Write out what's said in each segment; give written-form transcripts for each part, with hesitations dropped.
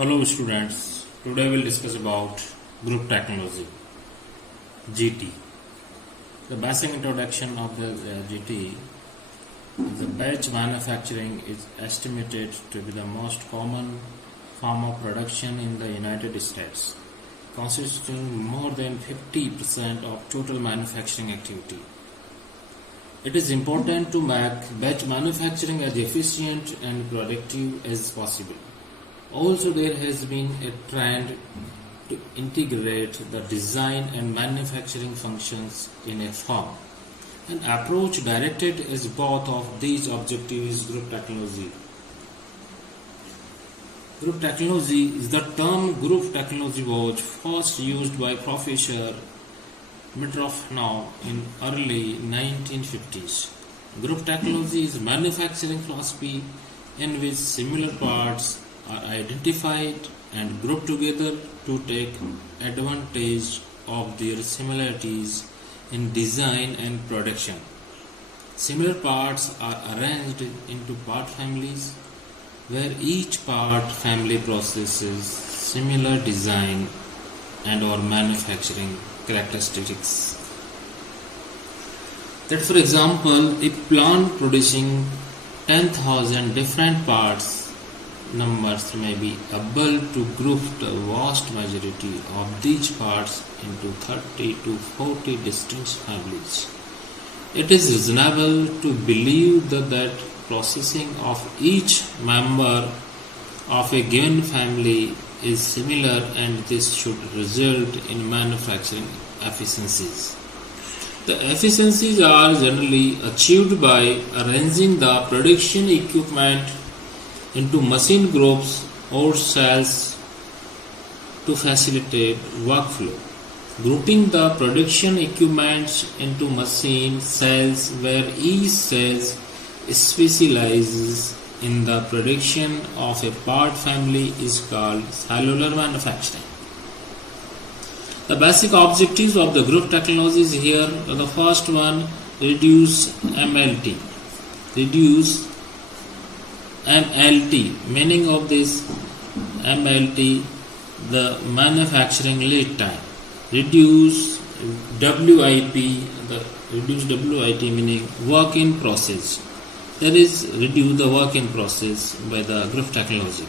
Hello students, today we will discuss about group technology GT. The basic introduction of the GT. The batch manufacturing is estimated to be the most common form of production in the United States, consisting more than 50% of total manufacturing activity. It is important to make batch manufacturing as efficient and productive as possible. Also, there has been a trend to integrate the design and manufacturing functions in a firm. An approach directed as both of these objectives is group technology. Group technology is the term group technology was first used by Professor Mitrofanow in early 1950s. Group technology is manufacturing philosophy in which similar parts are identified and grouped together to take advantage of their similarities in design and production. Similar parts are arranged into part families where each part family possesses similar design and or manufacturing characteristics. That for example, a plant producing 10,000 different parts numbers may be able to group the vast majority of these parts into 30 to 40 distinct families. It is reasonable to believe that processing of each member of a given family is similar, and this should result in manufacturing efficiencies. The efficiencies are generally achieved by arranging the production equipment into machine groups or cells to facilitate workflow. Grouping the production equipment into machine cells where each cell specializes in the production of a part family is called cellular manufacturing. The basic objectives of the group technologies here are: the first one, reduce MLT. Meaning of this MLT, the manufacturing lead time. Reduce WIP, meaning work in process. That is, reduce the work in process by the group technology.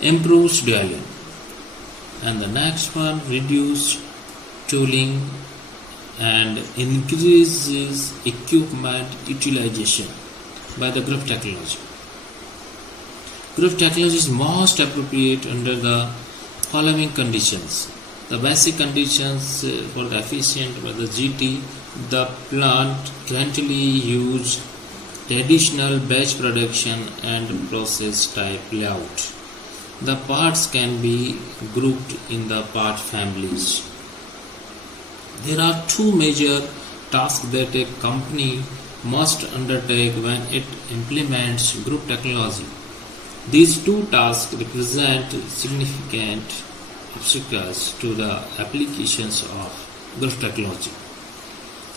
Improve scheduling. And the next one, reduce tooling and increases equipment utilization by the group technology. Group technology is most appropriate under the following conditions. The basic conditions for the efficient by the GT: the plant currently use traditional batch production and process type layout. The parts can be grouped in the part families. There are two major tasks that a company must undertake when it implements group technology. These two tasks represent significant obstacles to the applications of group technology.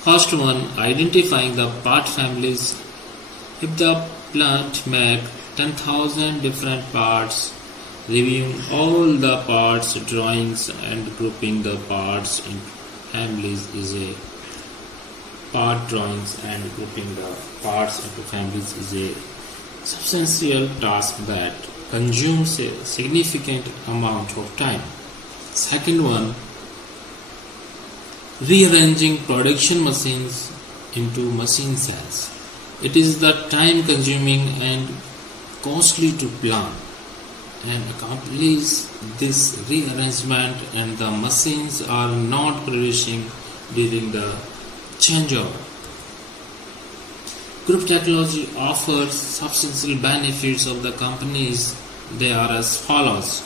First one, identifying the part families. If the plant makes 10,000 different parts, reviewing all the parts drawings and grouping the parts in families is a part drawings and grouping the parts into families is a substantial task that consumes a significant amount of time. Second one, rearranging production machines into machine cells. It is the time consuming and costly to plan and accomplish this rearrangement, and the machines are not producing during the changeover. Group technology offers substantial benefits of the companies. They are as follows.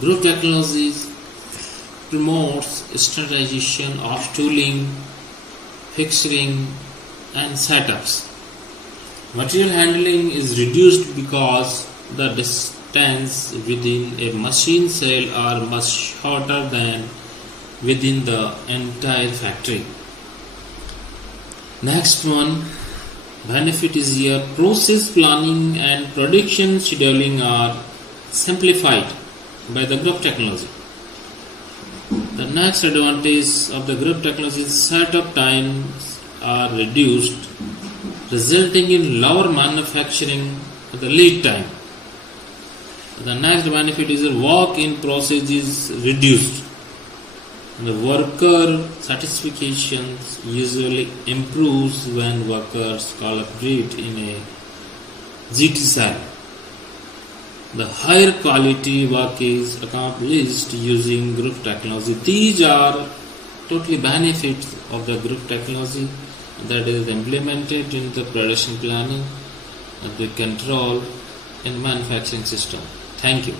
Group technology promotes standardization of tooling, fixturing, and setups. Material handling is reduced because the distance within a machine cell are much shorter than within the entire factory. Next one, benefit is here: process planning and production scheduling are simplified. by the Gruff technology. The next advantage of the Gruff technology is setup times are reduced, resulting in lower manufacturing the lead time. The next benefit is the walk-in process is reduced. The worker satisfaction usually improves when workers collaborate in a GT cell. The higher quality work is accomplished using Gruff technology. These are totally benefits of the Gruff technology that is implemented in the production planning and the control and manufacturing system. Thank you.